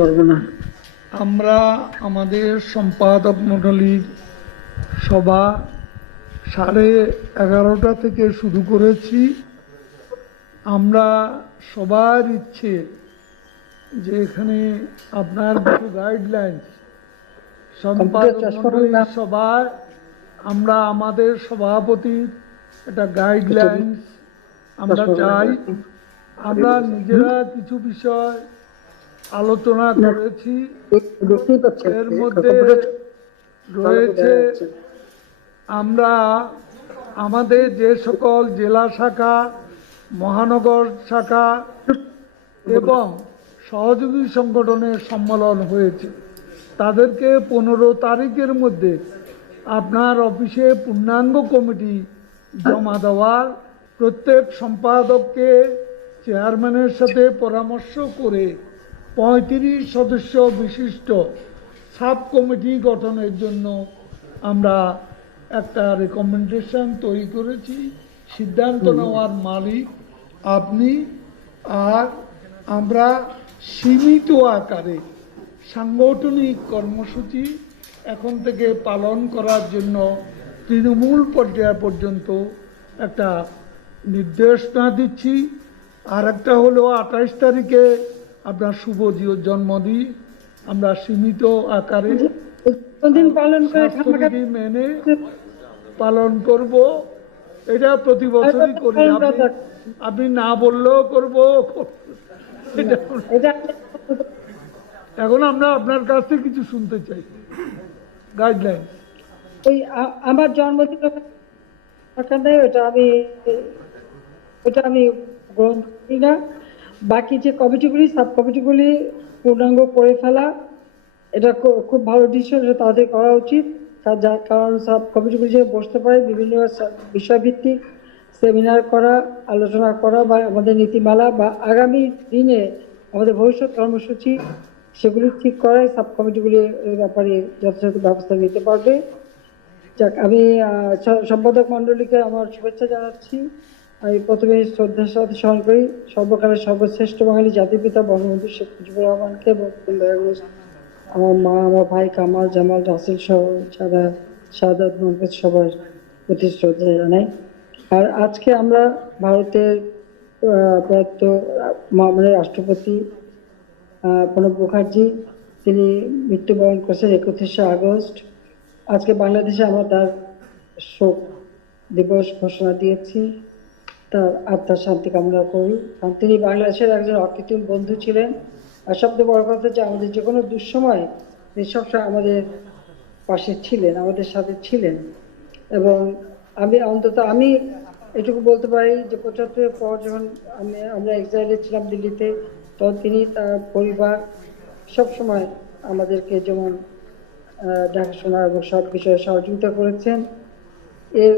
পারবো না। আমরা আমাদের সম্পাদক মণ্ডলীর সভা 11:30 থেকে শুরু করেছি। আমরা সবার ইচ্ছে যে এখানে আপনার কিছু গাইডলাইন্স সম্পাদক মণ্ডলীর সভায় আমরা আমাদের সভাপতির একটা গাইডলাইন্স আমরা চাই। আমরা নিজেরা কিছু বিষয় আলোচনা করেছি, এর মধ্যে রয়েছে আমরা আমাদের যে সকল জেলা শাখা, মহানগর শাখা এবং সহযোগী সংগঠনের সম্মেলন হয়েছে, তাদেরকে 15 তারিখের মধ্যে আপনার অফিসে পূর্ণাঙ্গ কমিটি জমা দেওয়ার, প্রত্যেক সম্পাদককে চেয়ারম্যানের সাথে পরামর্শ করে 35 সদস্য বিশিষ্ট সাব কমিটি গঠনের জন্য আমরা একটা রেকমেন্ডেশন তৈরি করেছি। সিদ্ধান্ত নেওয়ার মালিক আপনি। আর আমরা সীমিত আকারে সাংগঠনিক কর্মসূচি এখন থেকে পালন করার জন্য তৃণমূল পর্যায় পর্যন্ত একটা নির্দেশনা দিচ্ছি। আর একটা হলো 28 তারিখে আপনার শুভ জন্মদিন, আমরা সীমিত আকারে স্বাস্থ্যবিধি মেনে পালন করব। এটা প্রতি বছরই করি, আপনি না বললেও করব। এখন আমরা আপনার কাছ থেকে কিছু শুনতে চাই, গাইডলাইন। ওই আমার জন্মদিন ওটা আমি গ্রহণ করি না। বাকি যে কমিটিগুলি, সাব কমিটিগুলি পূর্ণাঙ্গ করে ফেলা, এটা খুব ভালো ডিসিশন, তাদের করা উচিত। কারণ সাব কমিটিগুলি যে বসতে পারে, বিভিন্ন বিষয়ভিত্তিক সেমিনার করা, আলোচনা করা, বা আমাদের নীতিমালা বা আগামী দিনে আমাদের ভবিষ্যৎ কর্মসূচি সেগুলি ঠিক করায় সাব কমিটিগুলি এর ব্যাপারে যথাযথ ব্যবস্থা নিতে পারবে। যাক, আমি সম্পাদক মণ্ডলীকে আমার শুভেচ্ছা জানাচ্ছি। আমি প্রথমে শ্রদ্ধার সাথে স্মরণ করি সর্বকালের সর্বশ্রেষ্ঠ বাঙালি জাতির পিতা বঙ্গবন্ধু শেখ মুজিবুর রহমানকে এবং আমার মা, আমার ভাই কামাল, জামাল, রাসেল সহ যারা শাহাদাত মহম্মদ, সবার প্রতি শ্রদ্ধা জানাই। আর আজকে আমরা ভারতের প্রয়াত মাননীয় রাষ্ট্রপতি প্রণব মুখার্জি, তিনি মৃত্যুবরণ করেছেন 31শে আগস্ট। আজকে বাংলাদেশে আমরা তার শোক দিবস ঘোষণা দিয়েছি। তার আত্মার শান্তি কামনা করি। কারণ তিনি বাংলাদেশের একজন অকৃত্রিম বন্ধু ছিলেন। আর সবচেয়ে বড় কথা যে আমাদের যে কোনো দুঃসময় তিনি সবসময় আমাদের পাশে ছিলেন, আমাদের সাথে ছিলেন। এবং আমি এটুকু বলতে পারি যে 75-এর পর যখন আমরা এক্সাইলে ছিলাম দিল্লিতে, তখন তিনি তার পরিবার সবসময় আমাদেরকে যেমন দেখাশোনা এবং সব বিষয়ে সহযোগিতা করেছেন। এর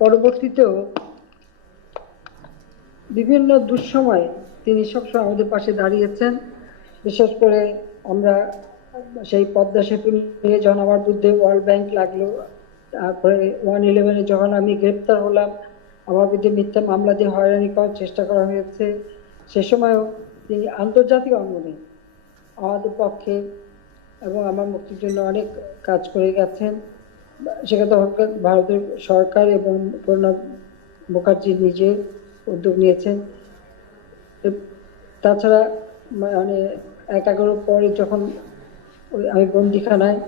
পরবর্তীতেও বিভিন্ন দুঃসময়ে তিনি সবসময় আমাদের পাশে দাঁড়িয়েছেন। বিশেষ করে আমরা সেই পদ্মা সেতু নিয়ে যখন আমার বিরুদ্ধে ওয়ার্ল্ড ব্যাংক লাগলো, তারপরে 111-এ যখন আমি গ্রেপ্তার হলাম, আমার বিরুদ্ধে মিথ্যা মামলা দিয়ে হয়রানি করার চেষ্টা করা হয়েছে, সে সময়ও তিনি আন্তর্জাতিক অঙ্গনে আমাদের পক্ষে এবং আমার মুক্তির জন্য অনেক কাজ করে গেছেন। সেখানে ভারতের সরকার এবং প্রণব মুখার্জি নিজে উদ্যোগ নিয়েছেন। তাছাড়া মানে 11 পরে যখন আমি বন্দিখানায়,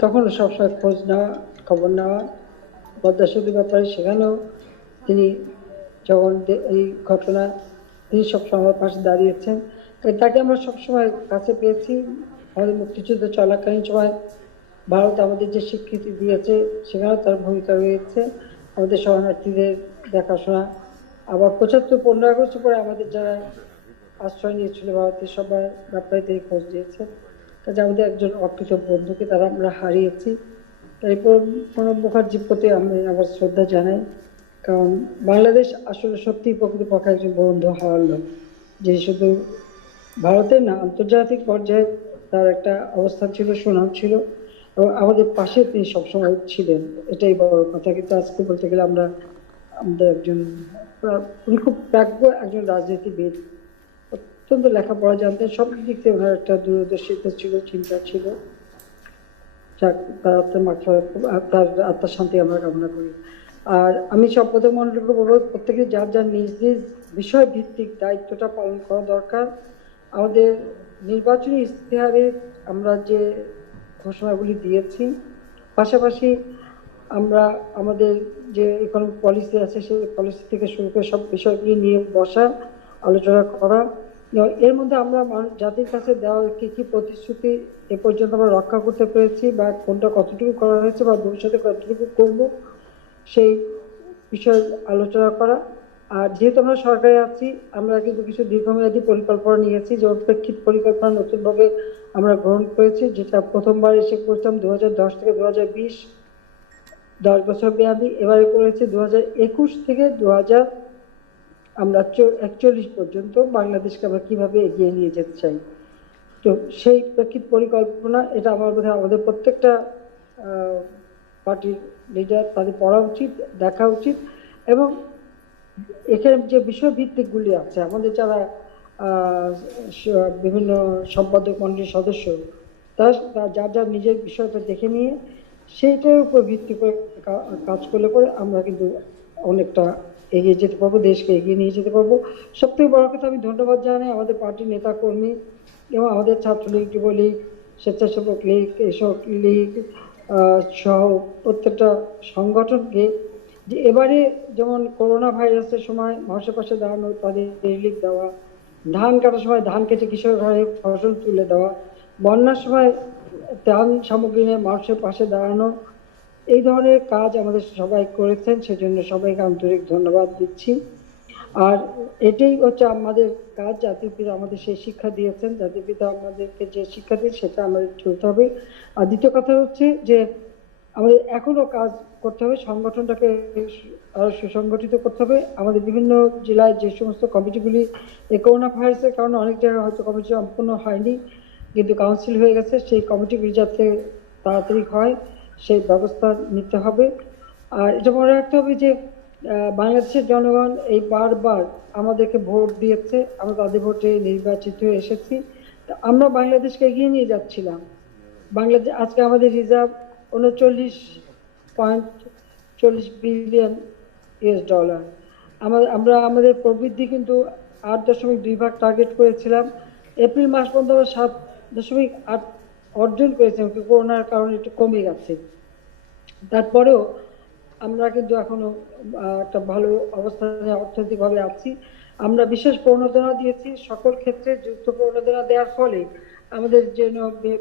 তখন সবসময় খোঁজ নেওয়া, খবর নেওয়া পদ্মা সেতুর ব্যাপারে, সেখানেও তিনি যখন এই ঘটনা, তিনি সবসময় আমার পাশে দাঁড়িয়েছেন। তাকে আমরা সবসময় কাছে পেয়েছি। আমাদের মুক্তিযুদ্ধ চলাকালীন সময় ভারত আমাদের যে স্বীকৃতি দিয়েছে, সেখানেও তার ভূমিকা রয়েছে। আমাদের শরণার্থীদের দেখাশোনা, আবার 15 আগস্ট পরে আমাদের যারা আশ্রয় নিয়েছিল ভারতের, সবার ব্যাপারে তিনি খোঁজ দিয়েছেন। কাজে আমাদের একজন অকৃত বন্ধুকে তারা আমরা হারিয়েছি। তাই প্রণব মুখার্জির প্রতি আমি আবার শ্রদ্ধা জানাই। কারণ বাংলাদেশ আসলে সত্যিই প্রকৃতপক্ষে একজন বন্ধু হারালো, যে শুধু ভারতের না, আন্তর্জাতিক পর্যায়ে তার একটা অবস্থান ছিল, সুনাম ছিল, এবং আমাদের পাশে তিনি সবসময় ছিলেন। এটাই বড় কথা। কিন্তু আজকে বলতে গেলে আমাদের একজন, উনি খুব প্রাজ্ঞ একজন রাজনীতিবিদ, অত্যন্ত লেখাপড়া জানতেন, সব দিক থেকে ওনার একটা দূরদর্শিতা ছিল, চিন্তা ছিল। যাক, তার আত্মার মাগফিরাত, তার আত্মার শান্তি আমরা কামনা করি। আর আমি শপথ মন্ডলকে বলবো, প্রত্যেকে যার যার নিজ নিজ বিষয় ভিত্তিক দায়িত্বটা পালন করা দরকার। আমাদের নির্বাচনী ইশতেহারে আমরা যে ঘোষণাগুলি দিয়েছি, পাশাপাশি আমরা আমাদের যে ইকোনমিক পলিসি আছে সেই পলিসি থেকে শুরু করে সব বিষয়গুলি নিয়ে বসা, আলোচনা করা। এর মধ্যে আমরা জাতির কাছে দেওয়া কি কি প্রতিশ্রুতি এ পর্যন্ত আমরা রক্ষা করতে পেরেছি, বা কোনটা কতটুকু করা হয়েছে, বা ভবিষ্যতে কতটুকু করব, সেই বিষয়ে আলোচনা করা। আর যেহেতু আমরা সরকারে আছি, আমরা কিন্তু কিছু দীর্ঘমেয়াদী পরিকল্পনা নিয়েছি, যেমন প্রেক্ষিত পরিকল্পনা নতুনভাবে আমরা গ্রহণ করেছি, যেটা প্রথমবার এসে করতাম 2010 থেকে 2020, 10 বছর মেয়াদী। এবারে করেছি 2021 থেকে 2041 পর্যন্ত বাংলাদেশকে আমরা কিভাবে এগিয়ে নিয়ে যেতে চাই। তো সেই প্রেক্ষিত পরিকল্পনা, এটা আমার বোধ হয় আমাদের প্রত্যেকটা পার্টির লিডার তাদের পড়া উচিত, দেখা উচিত। এবং এখানে যে বিষয়ভিত্তিকগুলি আছে, আমাদের যারা বিভিন্ন সম্পাদক মণ্ডলীর সদস্য, তারা যার যার নিজের বিষয়টা দেখে নিয়ে সেইটার উপর ভিত্তি করে কাজ করলে পরে আমরা কিন্তু অনেকটা এগিয়ে যেতে পারবো, দেশকে এগিয়ে নিয়ে যেতে পারবো। সব থেকে বড় কথা, আমি ধন্যবাদ জানাই আমাদের পার্টির নেতাকর্মী এবং আমাদের ছাত্রলীগ, যুবলীগ, স্বেচ্ছাসেবক লীগ, কৃষক লীগ সহ প্রত্যেকটা সংগঠনকে, যে এবারে যেমন করোনা ভাইরাসের সময় মানুষের পাশে দাঁড়ানো, তাদের রিলিফ দেওয়া, ধান কাটার সময় ধান কেটে কৃষকের ঘরে ফসল তুলে দেওয়া, বন্যার সময় ত্রাণ সামগ্রী নিয়ে মানুষের পাশে দাঁড়ানো, এই ধরনের কাজ আমাদের সবাই করেছেন, সেজন্য সবাইকে আন্তরিক ধন্যবাদ দিচ্ছি। আর এটাই হচ্ছে আমাদের কাজ, জাতির পিতা আমাদের সেই শিক্ষা দিয়েছেন, জাতির পিতা আমাদেরকে যে শিক্ষা দিয়ে সেটা আমাদের চলতে হবে। আর দ্বিতীয় কথা হচ্ছে যে আমাদের এখনো কাজ করতে হবে, সংগঠনটাকে আরো সুসংগঠিত করতে হবে। আমাদের বিভিন্ন জেলায় যে সমস্ত কমিটিগুলি এই করোনা ভাইরাসের কারণে অনেক জায়গায় হয়তো কমিটি সম্পূর্ণ হয়নি, কিন্তু কাউন্সিল হয়ে গেছে, সেই কমিটিগুলি যাতে তাড়াতাড়ি হয় সেই ব্যবস্থা নিতে হবে। আর এটা মনে রাখতে হবে যে বাংলাদেশের জনগণ এই বারবার আমাদেরকে ভোট দিয়েছে, আমরা তাদের ভোটে নির্বাচিত হয়ে এসেছি। আমরা বাংলাদেশকে এগিয়ে নিয়ে যাচ্ছিলাম। বাংলাদেশ আজকে আমাদের রিজার্ভ 39.40 বিলিয়ন US ডলার। আমরা আমাদের প্রবৃদ্ধি কিন্তু 8.2% টার্গেট করেছিলাম। এপ্রিল মাস পর্যন্ত আমরা 7.8 অর্জন করেছিলাম, কিন্তু করোনার কারণে একটু কমে গেছে। তারপরেও আমরা কিন্তু এখনো একটা ভালো অবস্থানে অর্থনৈতিকভাবে আছি। আমরা বিশেষ প্রণোদনা দিয়েছি, সকল ক্ষেত্রে যুক্ত প্রণোদনা দেওয়ার ফলে আমাদের যে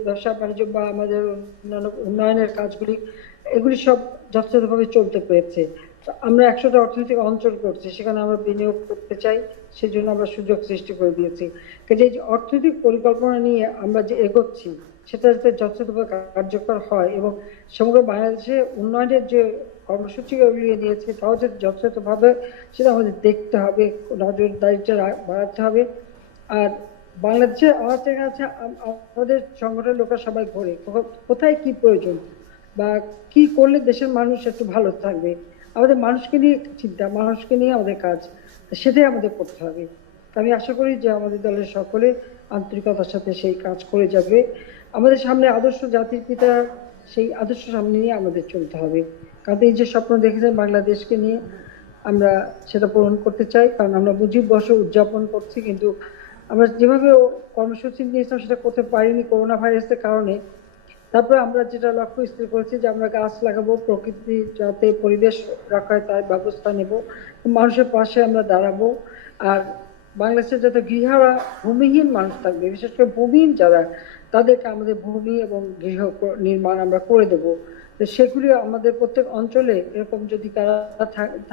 ব্যবসা বাণিজ্য বা আমাদের অন্যান্য উন্নয়নের কাজগুলি, এগুলি সব যথাযথভাবে চলতে পেরেছে। আমরা 100টা অর্থনৈতিক অঞ্চল করছি, সেখানে আমরা বিনিয়োগ করতে চাই, সেজন্য আমরা সুযোগ সৃষ্টি করে দিয়েছি। কাজে যে অর্থনৈতিক পরিকল্পনা নিয়ে আমরা যে এগোচ্ছি, সেটা যাতে যথাযথভাবে কার্যকর হয় এবং সমগ্র বাংলাদেশে উন্নয়নের যে কর্মসূচি নিয়েছে তাও যাতে যথাযথভাবে সেটা আমাদের দেখতে হবে, নজরদারিটা বাড়াতে হবে। আর বাংলাদেশে আমাদের কাছে আমাদের সংগঠনের লোকেরা সবাই ঘোরে, কোথায় কি প্রয়োজন বা কি করলে দেশের মানুষ একটু ভালো থাকবে, আমাদের মানুষকে নিয়ে চিন্তা, মানুষকে নিয়ে আমাদের কাজ, সেটাই আমাদের করতে হবে। আমি আশা করি যে আমাদের দলের সকলে আন্তরিকতার সাথে সেই কাজ করে যাবে। আমাদের সামনে আদর্শ জাতির পিতা, সেই আদর্শ সামনে নিয়ে আমাদের চলতে হবে। কারণ এই যে স্বপ্ন দেখেছেন বাংলাদেশকে নিয়ে, আমরা সেটা পূরণ করতে চাই। কারণ আমরা মুজিব বর্ষ উদযাপন করছি, কিন্তু আমরা যেভাবে কর্মসূচি নিয়েছিলাম সেটা করতে পারিনি করোনা ভাইরাসের কারণে। তারপরে আমরা যেটা লক্ষ্য স্থির করেছি যে আমরা গাছ লাগাবো, প্রকৃতি যাতে পরিবেশ রক্ষায় তার ব্যবস্থা নেব, মানুষের পাশে আমরা দাঁড়াবো। আর বাংলাদেশে যাতে গৃহহারা ভূমিহীন মানুষ থাকবে, বিশেষ করে ভূমিহীন যারা, তাদেরকে আমাদের ভূমি এবং গৃহ নির্মাণ আমরা করে দেব। তো সেগুলি আমাদের প্রত্যেক অঞ্চলে এরকম যদি তারা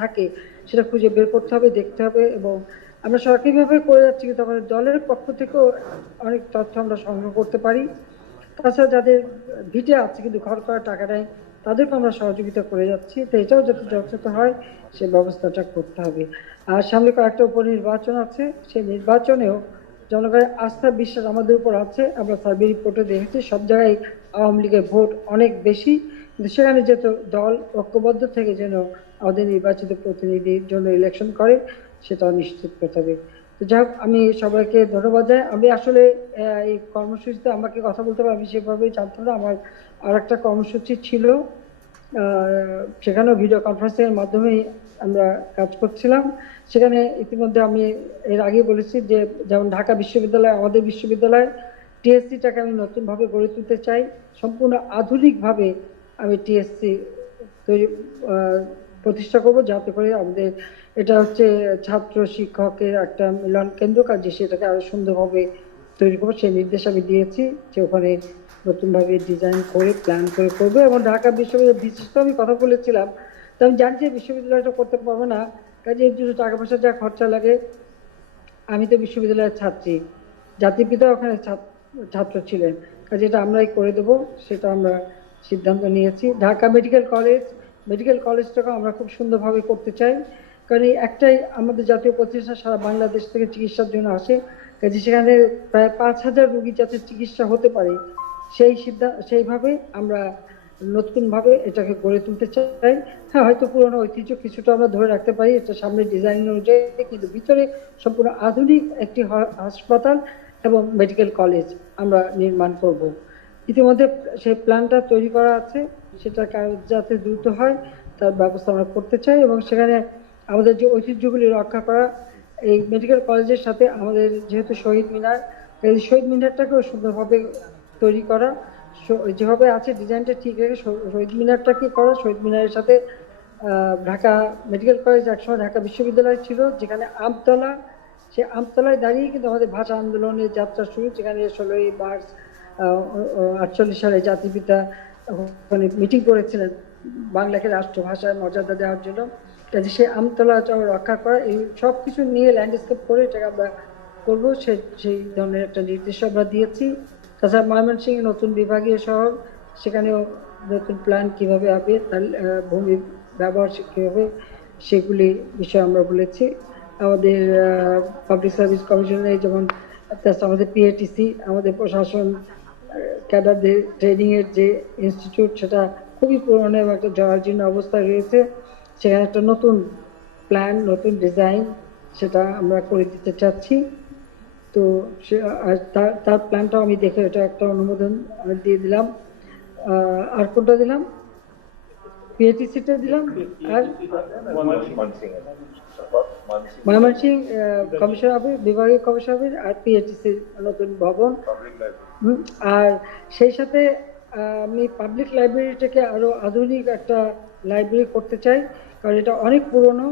থাকে, সেটা খুঁজে বের করতে হবে, দেখতে হবে। এবং আমরা সরকারিভাবে করে যাচ্ছি, কিন্তু আমাদের দলের পক্ষ থেকেও অনেক তথ্য আমরা সংগ্রহ করতে পারি। তাছাড়া যাদের ভিটে আছে কিন্তু ঘর করার টাকা নেই, তাদেরকে আমরা সহযোগিতা করে যাচ্ছি। তো এটাও যাতে যথাযথ হয় সে ব্যবস্থাটা করতে হবে। আর সামনে কয়েকটা উপনির্বাচন আছে, সেই নির্বাচনেও জনগণের আস্থা বিশ্বাস আমাদের উপর আছে। আমরা সার্ভে রিপোর্টে দেখেছি সব জায়গায় আওয়ামী লীগের ভোট অনেক বেশি, কিন্তু সেখানে যেহেতু দল ঐক্যবদ্ধ থেকে যেন আমাদের নির্বাচিত প্রতিনিধির জন্য ইলেকশন করে, সেটা নিশ্চিত করতে হবে। তো যাই হোক, আমি সবাইকে ধন্যবাদ জানাই। আমি আসলে এই কর্মসূচিতে আমাকে কথা বলতে হবে আমি সেভাবেই জানতাম না। আমার আর একটা কর্মসূচি ছিল, সেখানেও ভিডিও কনফারেন্সের মাধ্যমেই আমরা কাজ করছিলাম। সেখানে ইতিমধ্যে আমি এর আগে বলেছি যে যেমন ঢাকা বিশ্ববিদ্যালয়, আমাদের বিশ্ববিদ্যালয় টিএসসিটাকে আমি নতুনভাবে গড়ে তুলতে চাই, সম্পূর্ণ আধুনিকভাবে আমি টিএসসি তৈরি প্রতিষ্ঠা করব, যাতে করে আমাদের এটা হচ্ছে ছাত্র শিক্ষকের একটা মিলন কেন্দ্র, কাজে সেটাকে আরো সুন্দরভাবে তৈরি করবো। সেই নির্দেশ আমি দিয়েছি যে ওখানে নতুনভাবে ডিজাইন করে প্ল্যান করে করবো। এবং ঢাকা বিশ্ববিদ্যালয় বিশেষ করে আমি কথা বলেছিলাম, তো আমি জানি যে বিশ্ববিদ্যালয়টা করতে পারবো না, কাজে এর জন্য টাকা পয়সা যা খরচা লাগে, আমি তো বিশ্ববিদ্যালয়ের ছাত্রী, জাতির পিতা ওখানে ছাত্র ছিলেন, কাজে এটা আমরাই করে দেবো, সেটা আমরা সিদ্ধান্ত নিয়েছি। ঢাকা মেডিকেল কলেজটাকে আমরা খুব সুন্দরভাবে করতে চাই, কারণ এই একটাই আমাদের জাতীয় প্রতিষ্ঠান সারা বাংলাদেশ থেকে চিকিৎসার জন্য আসে, কাজে সেখানে প্রায় 5,000 রোগী যাতে চিকিৎসা হতে পারে সেইভাবে আমরা নতুনভাবে এটাকে গড়ে তুলতে চাই। হ্যাঁ, হয়তো পুরোনো ঐতিহ্য কিছুটা আমরা ধরে রাখতে পারি, এটা সামনে ডিজাইন অনুযায়ী, কিন্তু ভিতরে সম্পূর্ণ আধুনিক একটি হাসপাতাল এবং মেডিকেল কলেজ আমরা নির্মাণ করব। ইতিমধ্যে সেই প্ল্যানটা তৈরি করা আছে, সেটা কাজ যাতে দ্রুত হয় তার ব্যবস্থা আমরা করতে চাই। এবং সেখানে আমাদের যে ঐতিহ্যগুলি রক্ষা করা, এই মেডিকেল কলেজের সাথে আমাদের যেহেতু শহীদ মিনার, এই শহীদ মিনারটাকেও সুন্দরভাবে তৈরি করা, যেভাবে আছে ডিজাইনটা ঠিক রেখে শহীদ মিনারটাকে করা। শহীদ মিনারের সাথে ঢাকা মেডিকেল কলেজ একসময় ঢাকা বিশ্ববিদ্যালয় ছিল, যেখানে আমতলা, সে আমতলায় দাঁড়িয়ে কিন্তু আমাদের ভাষা আন্দোলনের যাত্রা শুরু, যেখানে 16ই মার্চ 48 সালে জাতির পিতা ওখানে মিটিং করেছিলেন বাংলাকে রাষ্ট্রভাষায় মর্যাদা দেওয়ার জন্য। কাজে সেই আমতলাটাও রক্ষা করা, এই সব কিছু নিয়ে ল্যান্ডস্কেপ করে এটাকে আমরা করবো, সেই ধরনের একটা নির্দেশ আমরা দিয়েছি। তাছাড়া ময়মনসিংহে নতুন বিভাগীয় শহর, সেখানেও নতুন প্ল্যান কিভাবে হবে, তার ভূমি ব্যবহার কীভাবে, সেগুলি বিষয়ে আমরা বলেছি। আমাদের পাবলিক সার্ভিস কমিশনে যেমন আমাদের পিএটিসি, আমাদের প্রশাসন ক্যাডারদের ট্রেনিংয়ের যে ইনস্টিটিউট, সেটা খুবই পুরনো এবং একটা জরাজীর্ণ অবস্থায় রয়েছে, সেখানে একটা নতুন প্ল্যান, নতুন ডিজাইন সেটা আমরা করে দিতে চাচ্ছি। তো তার প্ল্যানটাও আমি দেখে এটা একটা অনুমোদন দিয়ে দিলাম। আর কোনটা দিলাম? পিএটিসিটা দিলাম, আর ময়মনসিংহ কমিশন অফিস, বিভাগীয় কমিশন অফিস, আর পিএটিসির নতুন ভবন। আর সেই সাথে আমি পাবলিক লাইব্রেরিটাকে আরো আধুনিক একটা লাইব্রেরি করতে চাই, কারণ এটা অনেক পুরনো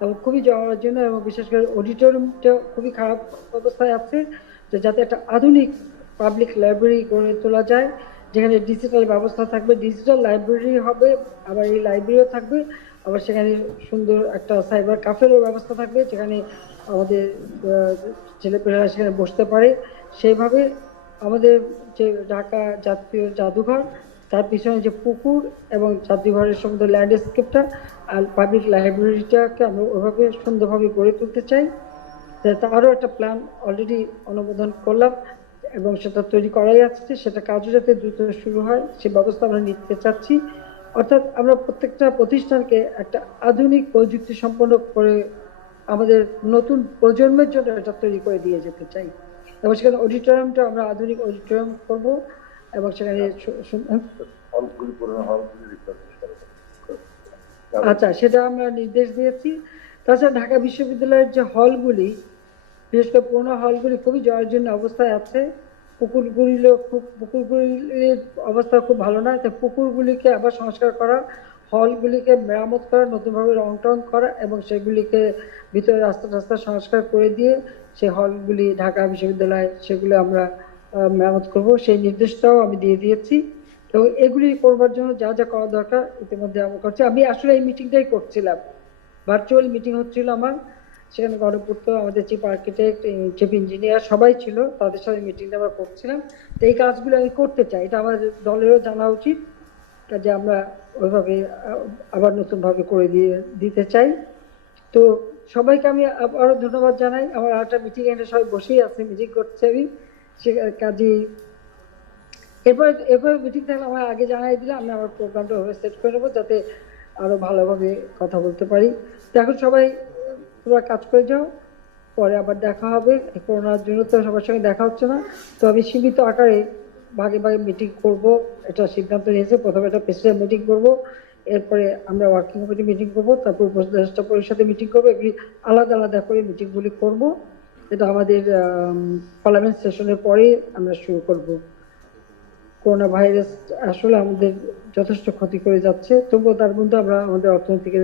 এবং খুবই জন্য, এবং বিশেষ করে অডিটোরিয়ামটা খুবই খারাপ অবস্থায় আছে। তো যাতে একটা আধুনিক পাবলিক লাইব্রেরি গড়ে তোলা যায়, যেখানে ডিজিটাল ব্যবস্থা থাকবে, ডিজিটাল লাইব্রেরি হবে, আবার এই লাইব্রেরিও থাকবে, আবার সেখানে সুন্দর একটা সাইবার ক্যাফেরও ব্যবস্থা থাকবে, যেখানে আমাদের ছেলেপেলেরা সেখানে বসতে পারে। সেইভাবে আমাদের যে ঢাকা জাতীয় জাদুঘর, তার পিছনে যে পুকুর এবং জাদুঘরের সমুদ্র ল্যান্ডস্কেপটা আর পাবলিক লাইব্রেরিটাকে আমরা ওইভাবে সুন্দরভাবে গড়ে তুলতে চাই। তারও একটা প্ল্যান অলরেডি অনুমোদন করলাম এবং সেটা তৈরি করাই আছে, সেটা কাজও যাতে দ্রুত শুরু হয় সে ব্যবস্থা আমরা নিতে চাচ্ছি। অর্থাৎ আমরা প্রত্যেকটা প্রতিষ্ঠানকে একটা আধুনিক প্রযুক্তি সম্পন্ন করে আমাদের নতুন প্রজন্মের জন্য এটা তৈরি করে দিয়ে যেতে চাই। এবং সেখানে অডিটোরিয়ামটা আমরা আধুনিক অডিটোরিয়াম করব, এবং সেখানে আচ্ছা, সেটা আমরা নির্দেশ দিয়েছি। তাছাড়া ঢাকা বিশ্ববিদ্যালয়ের যে হলগুলি, বিশেষ করে পুরোনো হলগুলি খুবই জরাজীর্ণ অবস্থায় আছে, পুকুরগুলির অবস্থা খুব ভালো নয়, তাই পুকুরগুলিকে আবার সংস্কার করা, হলগুলিকে মেরামত করা, নতুনভাবে রং টং করা, এবং সেগুলিকে ভিতরে রাস্তা সংস্কার করে দিয়ে সেই হলগুলি ঢাকা বিশ্ববিদ্যালয় সেগুলো আমরা মেরামত করব, সেই নির্দেশটাও আমি দিয়ে দিয়েছি। এবং এগুলি করবার জন্য যা যা করা দরকার ইতিমধ্যে আমরা করছি। আমি আসলে এই মিটিংটাই করছিলাম, ভার্চুয়াল মিটিং হচ্ছিল আমার, সেখানে গণপূর্ত, আমাদের চিফ আর্কিটেক্ট, চিফ ইঞ্জিনিয়ার সবাই ছিল, তাদের সাথে মিটিংটা আমরা করছিলাম। তো এই কাজগুলো আমি করতে চাই, এটা আমার দলেরও জানা উচিত, কাজে আমরা ওইভাবে আবার নতুনভাবে করে দিতে চাই। তো সবাইকে আমি আরও ধন্যবাদ জানাই। আমার আরেকটা মিটিং এনে সবাই বসেই আছে, মিটিং করছে আমি, সে কাজে এরপরে মিটিং থাকলে আমার আগে জানাই দিলে আমি আমার প্রোগ্রামটা ওভাবে সেট করে নেবো, যাতে আরও ভালোভাবে কথা বলতে পারি। তো এখন সবাই তোমরা কাজ করে যাও, পরে আবার দেখা হবে। করোনার জন্য তো সবার সঙ্গে দেখা হচ্ছে না, তো আমি সীমিত আকারে ভাগে ভাগে মিটিং করব, এটা সিদ্ধান্ত নিয়েছে। প্রথমে একটা প্রেসিডেন্ট মিটিং করব, এরপরে আমরা ওয়ার্কিং কমিটি মিটিং করব, তারপর উপদেষ্টা পরিষদে মিটিং করবো। এগুলি আলাদা আলাদা করে মিটিংগুলি করব। এটা আমাদের পার্লামেন্ট সেশনের পরেই আমরা শুরু করব। করোনা ভাইরাস আসলে আমাদের যথেষ্ট ক্ষতি করে যাচ্ছে, তবুও তার মধ্যে আমরা আমাদের অর্থনীতিকে